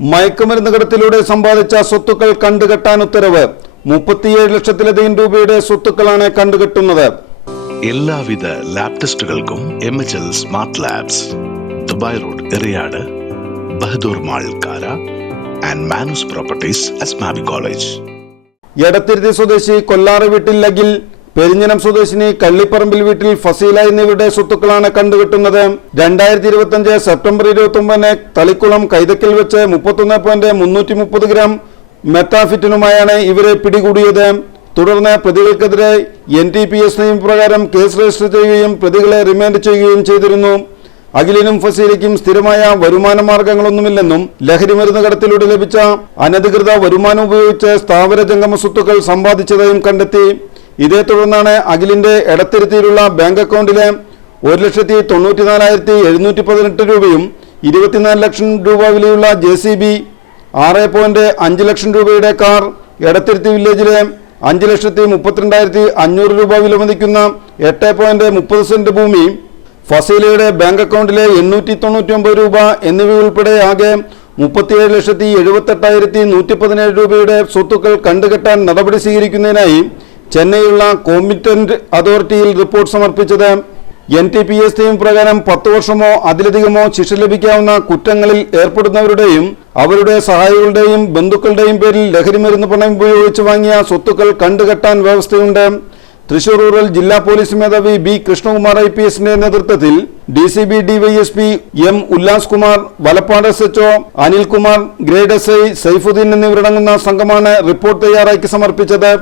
മയക്കുമരുന്ന് കടത്തിലൂടെ സമ്പാദിച്ച സ്വത്തുക്കൾ കണ്ടുകെട്ടാൻ ഉത്തരവ്. 37 ലക്ഷത്തിലധികം രൂപയുടെ സ്വത്തുക്കളാണ് കണ്ടുകെട്ടുന്നത്. എല്ലാവിധ ലാബ് ടെസ്റ്റുകൾക്കും MHL smart labs, Dubai road, Eriyad, Bahadur mall, Kara and Manoos properties, Asmabi college. Edathiruthy സ്വദേശി കൊല്ലാറ് വീട്ടിൽ അഖിൽ, പെരിഞ്ഞനം സ്വദേശിനി കള്ളിപ്പറമ്പിൽ വീട്ടിൽ ഫസീല എന്നിവരുടെ സ്വത്തുക്കളാണ് കണ്ടുകെട്ടുന്നത്. 2025 സെപ്റ്റംബർ 29 തളിക്കുളം കൈതക്കൽ വെച്ച് 31.330 ഗ്രാം മെത്താഫിറ്റിനുമായാണ് ഇവരെ പിടികൂടിയത്. തുടർന്ന് പ്രതികൾക്കെതിരെ NTPS നിയമപ്രകാരം കേസ് രജിസ്റ്റർ ചെയ്യുകയും പ്രതികളെ റിമാൻഡ് ചെയ്യുകയും ചെയ്തിരുന്നു. അഖിലിനും ഫസീലയ്ക്കും സ്ഥിരമായ വരുമാന മാർഗങ്ങളൊന്നുമില്ലെന്നും ലഹരിമരുന്ന് കടത്തിലൂടെ ലഭിച്ച അനധികൃത വരുമാനം ഉപയോഗിച്ച് സ്ഥാവര ജംഗമ സ്വത്തുക്കൾ സമ്പാദിച്ചതായും കണ്ടെത്തി. ഇതേ തുടർന്നാണ് അഖിലിന്റെ എടത്തിരുത്തിയിലുള്ള ബാങ്ക് അക്കൗണ്ടിലെ 1,94,718 രൂപയും 24 ലക്ഷം രൂപ വിലയുള്ള JCB, 6.5 ലക്ഷം രൂപയുടെ കാർ, എടത്തിരുത്തി വില്ലേജിലെ 5,32,500 രൂപ വിലമതിക്കുന്ന 8.30 സെന്റ് ഭൂമി, ഫസീലയുടെ ബാങ്ക് അക്കൗണ്ടിലെ 899 രൂപ എന്നിവയുൾപ്പെടെ ആകെ 37,78,117 രൂപയുടെ സ്വത്തുക്കൾ കണ്ടുകെട്ടാൻ നടപടി സ്വീകരിക്കുന്നതിനായി ചെന്നൈയിലുള്ള കോമ്പിറ്റന്റ് അതോറിറ്റിയിൽ റിപ്പോർട്ട് സമർപ്പിച്ചത്. NTPS നിയമപ്രകാരം 10 വർഷമോ അതിലധികമോ ശിക്ഷ ലഭിക്കാവുന്ന കുറ്റങ്ങളിൽ ഏർപ്പെടുന്നവരുടെയും അവരുടെ സഹായികളുടെയും ബന്ധുക്കളുടെയും പേരിൽ ലഹരിമരുന്ന് പണം ഉപയോഗിച്ച് വാങ്ങിയ സ്വത്തുക്കൾ കണ്ടുകെട്ടാൻ വ്യവസ്ഥയുണ്ട്. തൃശൂർ റൂറൽ ജില്ലാ പോലീസ് മേധാവി B. കൃഷ്ണകുമാർ IPSന്റെ നേതൃത്വത്തിൽ DCB DYSP M. Ullas Kumar, Valappad SHO Anilkumar, grade SI Saifuddin എന്നിവരടങ്ങുന്ന സംഘമാണ് റിപ്പോർട്ട് തയ്യാറാക്കി സമർപ്പിച്ചത്.